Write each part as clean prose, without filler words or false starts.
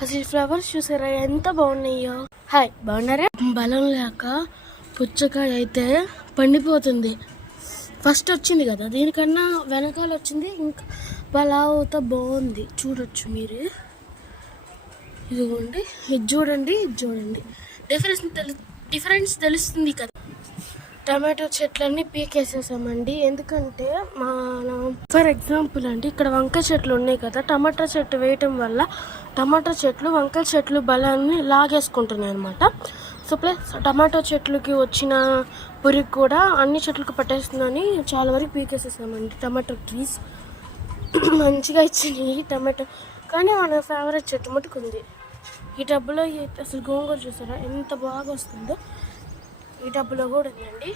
అసలు ఈ ఫ్లవర్స్ చూసారా ఎంత బాగున్నాయో. హాయ్, బాగున్నారా? బలం లేక పుచ్చకాయ అయితే పండిపోతుంది. ఫస్ట్ వచ్చింది కదా, దీనికన్నా వెనకాల వచ్చింది ఇంకా బలావుతా బాగుంది. చూడొచ్చు మీరు. ఇదిగోండి, ఇది చూడండి, ఇది చూడండి. డిఫరెన్స్ తెలుస్తుంది కదా. టమాటో చెట్లన్నీ పీకేసేసామండి. ఎందుకంటే ఫర్ ఎగ్జాంపుల్ అండి, ఇక్కడ వంకాయ చెట్లు ఉన్నాయి కదా, టమాటా చెట్టు వేయటం వల్ల టమాటా చెట్లు వంకాయ చెట్లు బలాన్ని లాగేసుకుంటున్నాయి అనమాట. సో ప్లస్ టమాటో చెట్లకి వచ్చిన పురుగు కూడా అన్ని చెట్లకు పట్టేస్తుందని చాలా వరకు పీకేసేసామండి. టమాటో ట్రీస్ మంచిగా ఇచ్చినాయి టమాటో. కానీ మన ఫేవరెట్ చెట్టు మటుకు ఉంది. ఈ డబ్బులో అసలు గోంగూర చూసారా ఎంత బాగా వస్తుందో. ఈ డబ్బులో కూడా ఉందండి.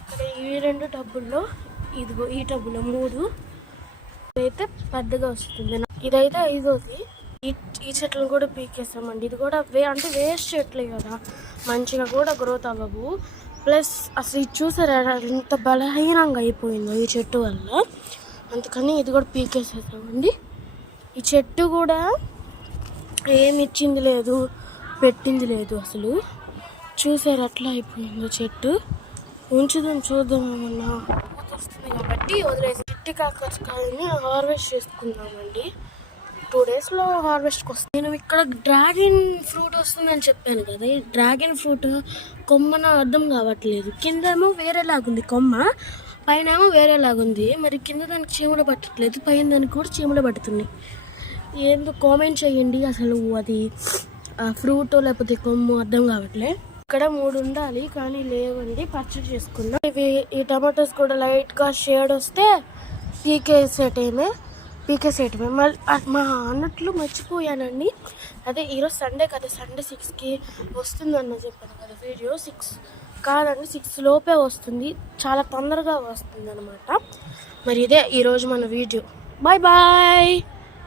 ఇక్కడ ఈ 2 డబ్బుల్లో, ఇదిగో ఈ డబ్బులో 3 అయితే పెద్దగా వస్తుంది. ఇదైతే 5వది. ఈ చెట్లను కూడా పీకేస్తామండి. ఇది కూడా అంటే వేస్ట్ చెట్లే కదా, మంచిగా కూడా గ్రోత్ అవ్వవు. ప్లస్ అసలు ఇది చూసారా ఎంత బలహీనంగా అయిపోయిందో ఈ చెట్టు వల్ల. అందుకని ఇది కూడా పీకేసేసామండి. ఈ చెట్టు కూడా ఏమి ఇచ్చింది లేదు, పెట్టింది లేదు. అసలు చూసారు అట్లా అయిపోయిందో చెట్టు. చూద్దాం ఏమన్నా వస్తుంది కాబట్టి వదిలేసి. చిట్టి కాకరకాయని హార్వెస్ట్ చేసుకుందామండి. 2 డేస్లో హార్వెస్ట్కి వస్తుంది. నేను ఇక్కడ డ్రాగన్ ఫ్రూట్ వస్తుందని చెప్పాను కదా, ఈ డ్రాగన్ ఫ్రూట్ కొమ్మన అర్థం కావట్లేదు. కిందేమో వేరేలాగుంది కొమ్మ, పైన ఏమో వేరేలాగుంది. మరి కింద దానికి చీమలు పట్టట్లేదు, పైన దానికి కూడా చీమలు పడుతున్నాయి. ఏందో కామెంట్ చేయండి. అసలు అది ఫ్రూట్ లేకపోతే కొమ్ము అర్థం కావట్లే. ఇక్కడ 3 ఉండాలి కానీ లేవండి. పచ్చడి చేసుకుందాం. ఈ టమాటోస్ కూడా లైట్గా షేడ్ వస్తే పీకేసేయటమే. మళ్ళీ మా అన్నట్లు మర్చిపోయానండి. అదే ఈరోజు సండే కదా, సండే 6కి వస్తుందన్న చెప్పాను కదా వీడియో. 6 కాదండి, 6 లోపే వస్తుంది. చాలా తొందరగా వస్తుంది అనమాట. మరి ఇదే ఈరోజు మన వీడియో. Bye bye.